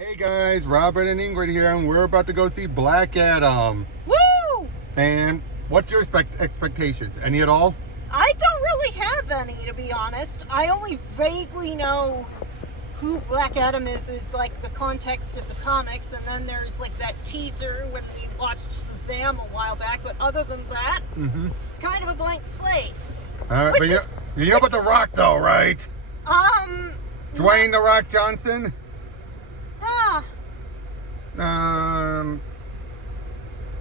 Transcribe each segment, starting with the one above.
Hey guys, Robert and Ingrid here, and we're about to go see Black Adam. Woo! And what's your expectations? Any at all? I don't really have any, to be honest. I only vaguely know who Black Adam is like the context of the comics, and then there's like that teaser when we watched Shazam a while back, but other than that, it's kind of a blank slate. But you know about The Rock though, right? Dwayne The Rock Johnson?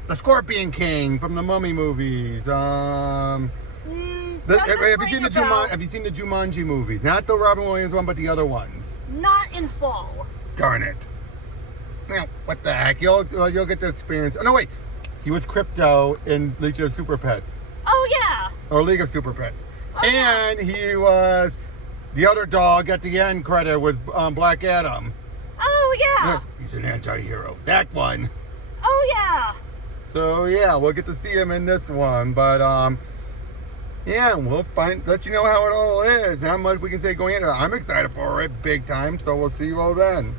The Scorpion King from the Mummy movies. Have you seen the Jumanji movies? Not the Robin Williams one, but the other ones. Not in fall. Darn it. Now, what the heck? You'll get the experience. Oh no, wait. He was Crypto in League of Super Pets. Oh yeah. Or League of Super Pets. Oh, and he was the other dog at the end credit was Black Adam. Oh yeah. He's an anti-hero. That one. Oh yeah. So yeah, we'll get to see him in this one, but yeah, we'll let you know how it all is. Not much we can say going into it. I'm excited for it, big time. So we'll see you all then.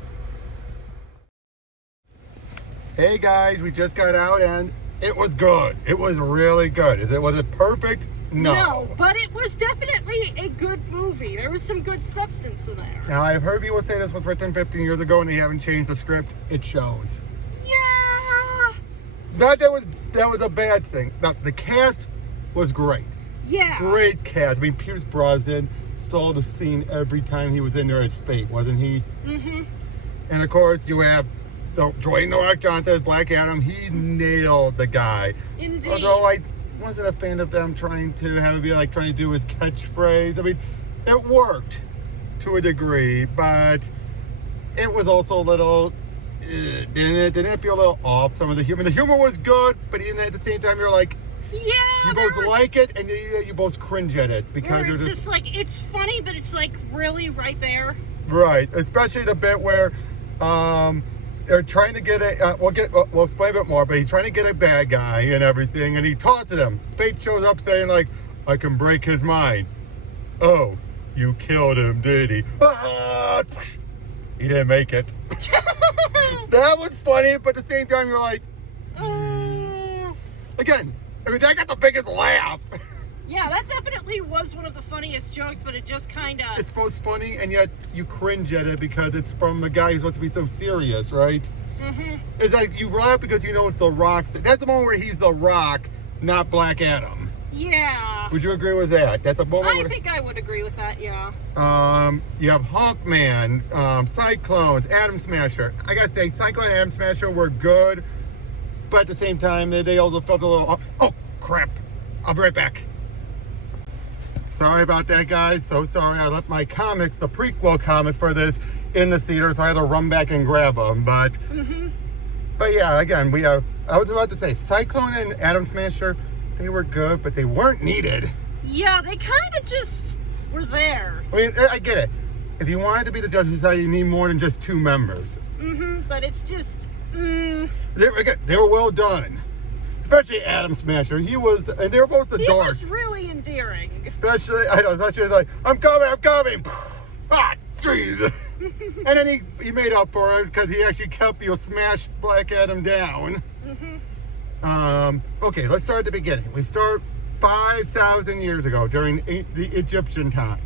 Hey guys, we just got out and it was good. It was really good. Was it perfect? No, but it was definitely a good movie. There was some good substance in there. Now, I've heard people say this was written 15 years ago and they haven't changed the script. It shows. Yeah. That was a bad thing. Now, the cast was great. Yeah. Great cast. I mean, Pierce Brosnan stole the scene every time he was in there as Fate, wasn't he? Mm-hmm. And of course, you have Dwayne The Rock Johnson as Black Adam. He nailed the guy. Indeed. Although I wasn't a fan of them trying to have it be like trying to do his catchphrase. I mean, it worked to a degree, but it was also a little, didn't it feel a little off, some of the humor. The humor was good, but even at the same time, you're like, yeah, you both like it, and you both cringe at it. Because it's just like, it's funny, but it's like really right there. Right, especially the bit where, they're trying to get we'll explain a bit more, but he's trying to get a bad guy and everything, and he tosses him. Fate shows up saying like, I can break his mind. Oh, you killed him, did he? Ah! He didn't make it. That was funny, but at the same time, you're like, again, I mean, I got the biggest laugh. Yeah, that definitely was one of the funniest jokes, but it just kind of... It's both funny, and yet you cringe at it because it's from the guy who's supposed to be so serious, right? Mm-hmm. It's like you laugh because you know it's The Rock. That's the moment where he's The Rock, not Black Adam. Yeah. Would you agree with that? That's a moment I think I would agree with that, yeah. You have Hawkman, Cyclones, Atom Smasher. I gotta say, Cyclone and Atom Smasher were good, but at the same time, they also felt a little... Oh, crap. I'll be right back. Sorry about that, guys. So sorry. I left my comics, the prequel comics for this, in the theater, so I had to run back and grab them. But yeah, again, I was about to say, Cyclone and Atom Smasher, they were good, but they weren't needed. Yeah, they kind of just were there. I mean, I get it. If you wanted to be the Justice Society, you need more than just 2 members. But it's just... They were well done. Especially Atom Smasher. He was, and they were both the dark. He was really endearing. Especially, I know, especially like, I'm coming. Ah, jeez. And then he made up for it because he actually kept smash Black Adam down. Okay, let's start at the beginning. We start 5,000 years ago during the Egyptian time.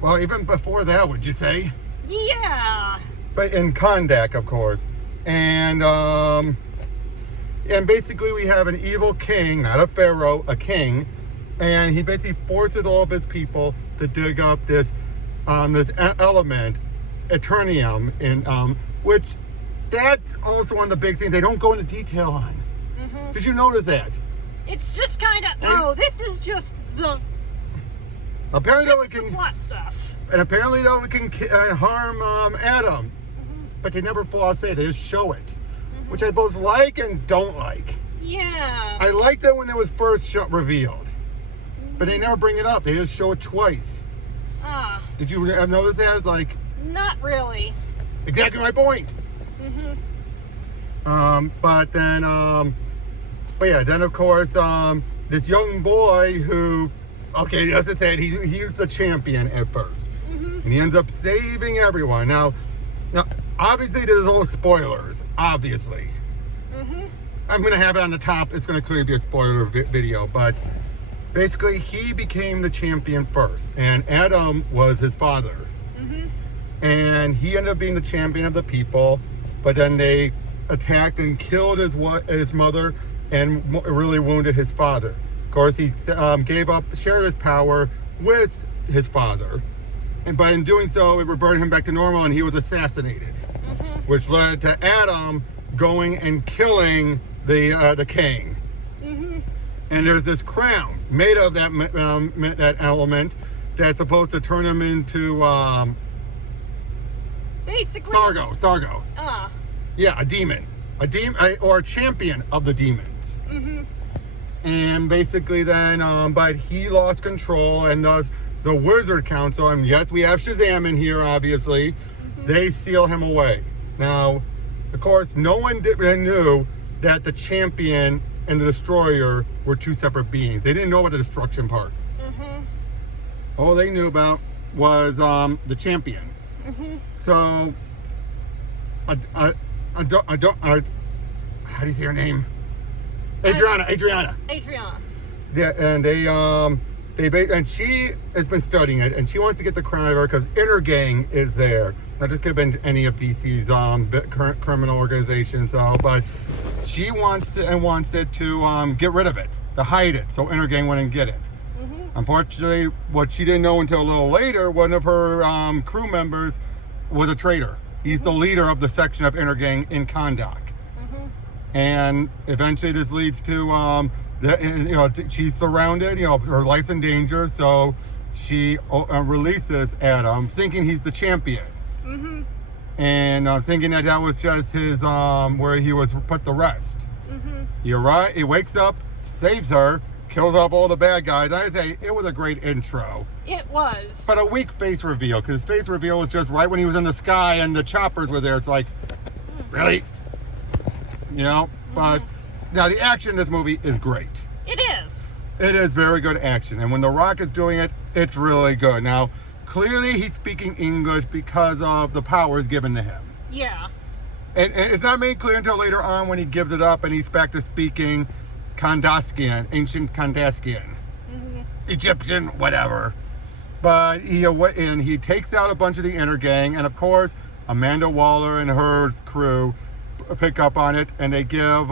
Well, even before that, would you say? Yeah. But in Kahndaq, of course. And basically we have an evil king, not a pharaoh, a king, and he basically forces all of his people to dig up this element, Eternium, in which that's also one of the big things they don't go into detail on. Did you notice that? It's just kind of, this is just the... Apparently this is the plot stuff. And apparently though it can harm Adam, but they never fall out say it, they just show it. Which I both like and don't like. Yeah. I liked it when it was first revealed. But they never bring it up. They just show it twice. Did you have noticed that? Like... Not really. Exactly my point. But then of course, this young boy who, okay, as I said, he was the champion at first. And he ends up saving everyone. Now, obviously there's all spoilers, obviously. I'm going to have it on the top. It's going to clearly be a spoiler video, but basically he became the champion first, and Adam was his father. And he ended up being the champion of the people, but then they attacked and killed his mother and really wounded his father. Of course, he shared his power with his father, but in doing so, it reverted him back to normal, and he was assassinated, which led to Adam going and killing the king. And there's this crown made of that element that's supposed to turn him into basically Sargo. Yeah, a demon, or a champion of the demons. And basically then, but he lost control, and thus the Wizard Council, and yes, we have Shazam in here, obviously, they seal him away. Now, of course, no one knew that the champion and the destroyer were two separate beings. They didn't know about the destruction part. All they knew about was the champion. So, I don't, how do you say her name? Adriana. Yeah, and and she has been studying it, and she wants to get the crown of her because Inner Gang is there. Now, this could have been any of DC's current criminal organizations, but she wants it to get rid of it, to hide it, so Inner Gang wouldn't get it. Unfortunately, what she didn't know until a little later, one of her crew members was a traitor. He's the leader of the section of Inner Gang in Kahndaq. And eventually this leads to, she's surrounded, her life's in danger, so she releases Adam, thinking he's the champion. And thinking that was just his, where he was put to rest. He wakes up, saves her, kills off all the bad guys. I'd say it was a great intro. It was. But a weak face reveal, because his face reveal was just right when he was in the sky and the choppers were there. It's like, really? But now the action in this movie is great. It is. It is very good action. And when The Rock is doing it, it's really good. Now, clearly he's speaking English because of the powers given to him. Yeah. And it's not made clear until later on when he gives it up and he's back to speaking Kahndaqian, ancient Kahndaqian, Egyptian, whatever. But he takes out a bunch of the Inner Gang, and of course, Amanda Waller and her crew pick up on it, and they give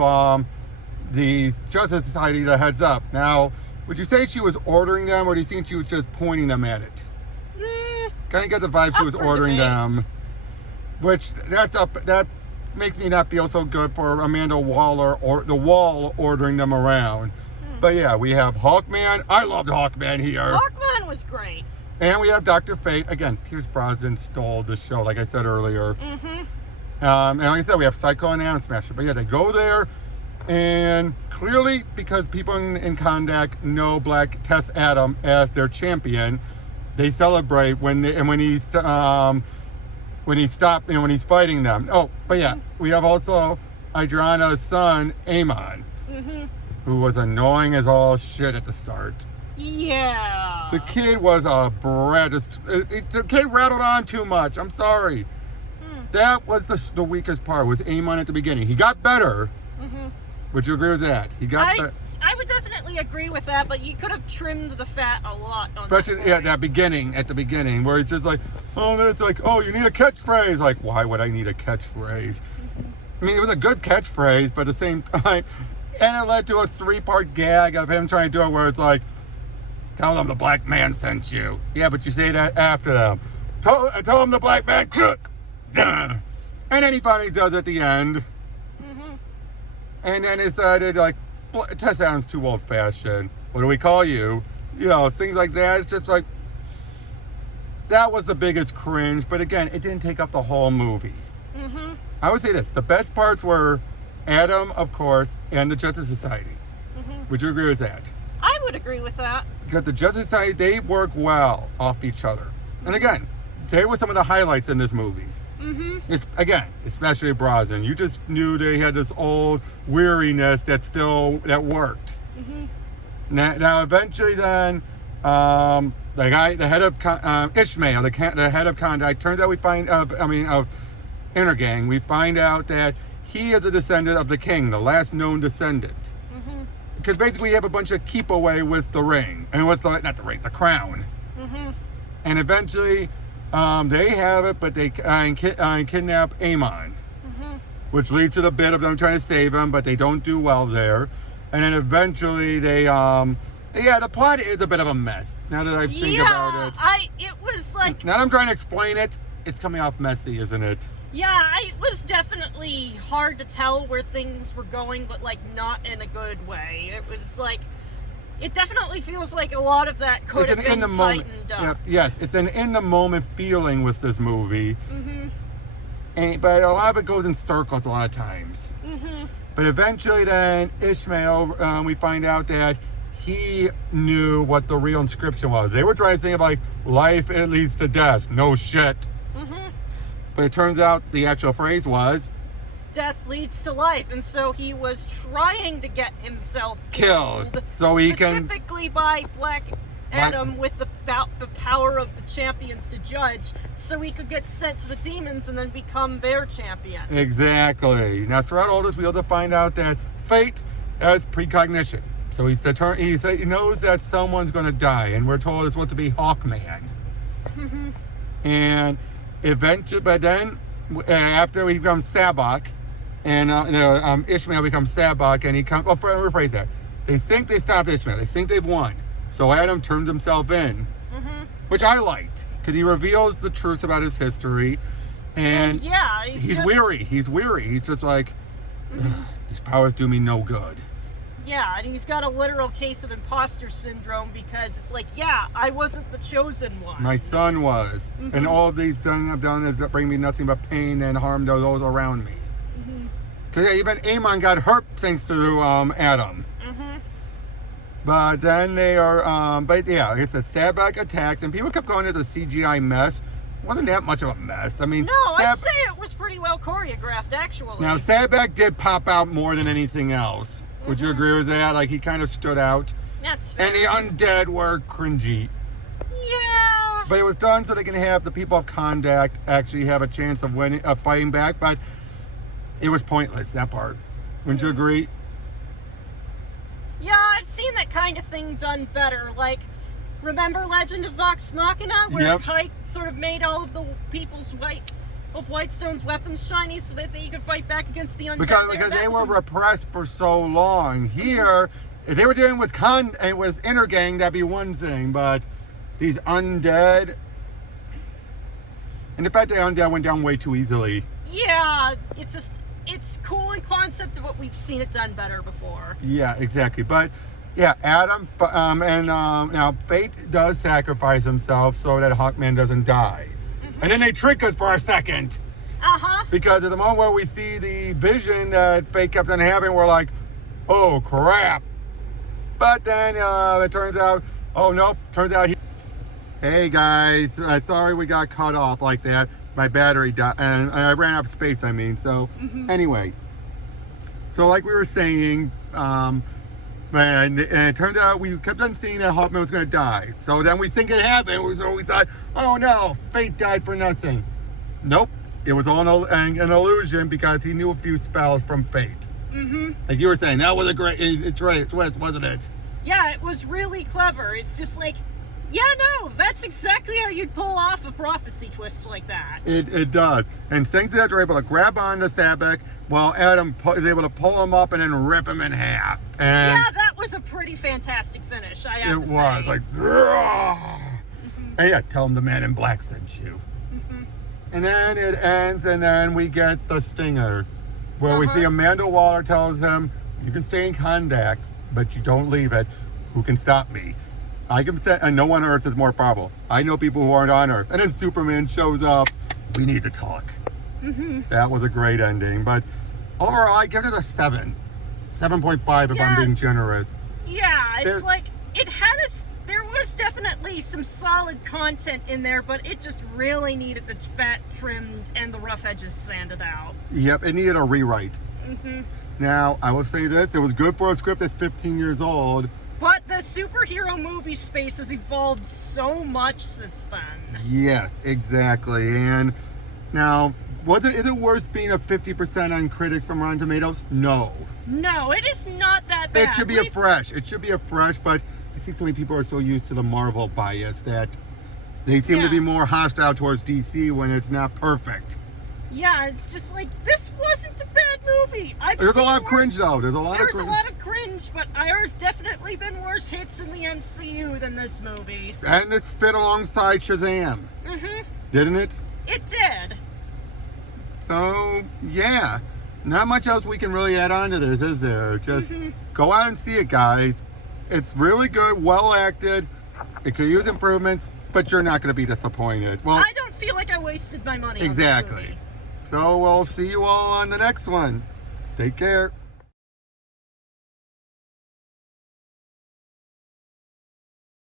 the Justice Society the heads up. Now, would you say she was ordering them, or do you think she was just pointing them at it? Kind of get the vibe she was ordering them, which that makes me not feel so good for Amanda Waller or the Wall ordering them around. But yeah, we have Hawkman. I loved Hawkman here. Hawkman was great. And we have Dr. Fate. Again, Pierce Brosnan stole the show, like I said earlier. And like I said, we have Cyclone and Smasher. But yeah, they go there, and clearly, because people in Kahndaq know Teth Adam as their champion, they celebrate when he's fighting them. Oh, but yeah, we have also Adriana's son, Amon, who was annoying as all shit at the start. Yeah. The kid was a brat. The kid rattled on too much. I'm sorry. That was the weakest part, was Amon at the beginning. He got better. Would you agree with that? He got better. I would definitely agree with that, but you could have trimmed the fat a lot on especially at the beginning, where it's just like, oh, then it's like, oh, you need a catchphrase. Like, why would I need a catchphrase? I mean, it was a good catchphrase, but at the same time, and it led to a 3-part gag of him trying to do it where it's like, tell them the black man sent you. Yeah, but you say that after them. Tell them the black man, and then he finally does at the end. And then it started like, Teth Adam's too old-fashioned. What do we call you? Things like that. It's just like, that was the biggest cringe. But again, it didn't take up the whole movie. I would say this. The best parts were Adam, of course, and the Justice Society. Would you agree with that? I would agree with that. Because the Justice Society, they work well off each other. And again, they were some of the highlights in this movie. It's, again, especially Brosnan. You just knew they had this old weariness that worked. Now eventually then, the head of Ishmael, the head of Kahndaq, turns out we find, inner gang, we find out that he is a descendant of the king, the last known descendant. Because basically you have a bunch of keep away with the ring. And with the, not the ring, the crown. And eventually they have it, but they kidnap Amon. Which leads to the bit of them trying to save him, but they don't do well there. And then eventually they, yeah, the plot is a bit of a mess. Now that I think about it. It was like... Now that I'm trying to explain it, it's coming off messy, isn't it? Yeah, it was definitely hard to tell where things were going, but like not in a good way. It was like, it definitely feels like a lot of that could have been tightened up. Yes, it's an in the moment feeling with this movie. But a lot of it goes in circles a lot of times. But eventually then Ishmael, we find out that he knew what the real inscription was. They were trying to think of like, life it leads to death. No shit. But it turns out the actual phrase was, death leads to life, and so he was trying to get himself killed. So he can... Specifically by Black Adam with the power of the champions to judge, so he could get sent to the demons and then become their champion. Exactly. Now throughout all this, we also find out that fate has precognition. So he knows that someone's going to die, and we're told it's what to be Hawkman. And eventually, but then after he becomes Sabbac, and Ishmael becomes Sabbac, and he comes. Oh, rephrase that. They think they stopped Ishmael. They think they've won. So Adam turns himself in, which I liked, because he reveals the truth about his history, and yeah, he's weary. He's weary. He's just like, these powers do me no good. Yeah, and he's got a literal case of imposter syndrome, because it's like, yeah, I wasn't the chosen one. My son was. And all these things I've done is bring me nothing but pain and harm to those around me. Because even Amon got hurt thanks to Adam. But then they are, but yeah, it's a Sabbac attacks, and people kept going to the CGI mess. Wasn't that much of a mess. I mean, no, I'd say it was pretty well choreographed, actually. Now, Sabbac did pop out more than anything else. Would you agree with that? Like, he kind of stood out. That's fair. And the undead were cringy. Yeah. But it was done so they can have the people of Kahndaq actually have a chance of winning, of fighting back. But it was pointless, that part. Wouldn't you agree? Yeah, I've seen that kind of thing done better. Like, remember Legend of Vox Machina, where Pike sort of made all of the people's Whitestone's weapons shiny so that they could fight back against the undead? Because they were repressed for so long. Here, if they were dealing with inner gang, that'd be one thing. But these undead, and the fact that undead went down way too easily. Yeah, it's just. It's cool in concept, but we've seen it done better before. Yeah, exactly. But yeah, Adam now Fate does sacrifice himself so that Hawkman doesn't die. And then they trick us for a second. Because at the moment where we see the vision that Fate kept on having, we're like, oh crap. But then it turns out, oh nope, turns out hey guys, sorry we got cut off like that. My battery died, and I ran out of space, I mean. So, anyway. So, like we were saying, and it turned out we kept on seeing that Hawkman was going to die. So then we think it happened. So we thought, oh no, Fate died for nothing. Nope. It was all an illusion because he knew a few spells from Fate. Like you were saying, that was a great twist, wasn't it? Yeah, it was really clever. It's just like, yeah, no, that's exactly how you'd pull off a prophecy twist like that. It does. And thanks to that, they're able to grab on the Sabbac while Adam is able to pull him up and then rip him in half. And yeah, that was a pretty fantastic finish, I have to say. It was, like, and yeah, tell him the man in black sent you. And then it ends, and then we get the stinger, where we see Amanda Waller tells him, you can stay in Kahndaq, but you don't leave it. Who can stop me? I can say, and no one on Earth is more powerful. I know people who aren't on Earth. And then Superman shows up. We need to talk. That was a great ending. But overall, I give it a 7. 7.5 if I'm being generous. Yeah, it's like, it had there was definitely some solid content in there, but it just really needed the fat trimmed and the rough edges sanded out. Yep, it needed a rewrite. Now, I will say this, it was good for a script that's 15 years old. But the superhero movie space has evolved so much since then. Yes, exactly. And now, Is it worth being a 50% on critics from Rotten Tomatoes? No. No, it is not that bad. It should be a fresh. It should be a fresh, but I think so many people are so used to the Marvel bias that they seem to be more hostile towards DC when it's not perfect. Yeah, it's just like, this wasn't a bad movie. There's a lot of cringe, though. There's a lot of cringe, but there's definitely been worse hits in the MCU than this movie. And this fit alongside Shazam. Mm-hmm. Didn't it? It did. So, yeah. Not much else we can really add on to this, is there? Just go out and see it, guys. It's really good, well acted. It could use improvements, but you're not going to be disappointed. Well, I don't feel like I wasted my money exactly. on this movie. So we'll see you all on the next one. Take care.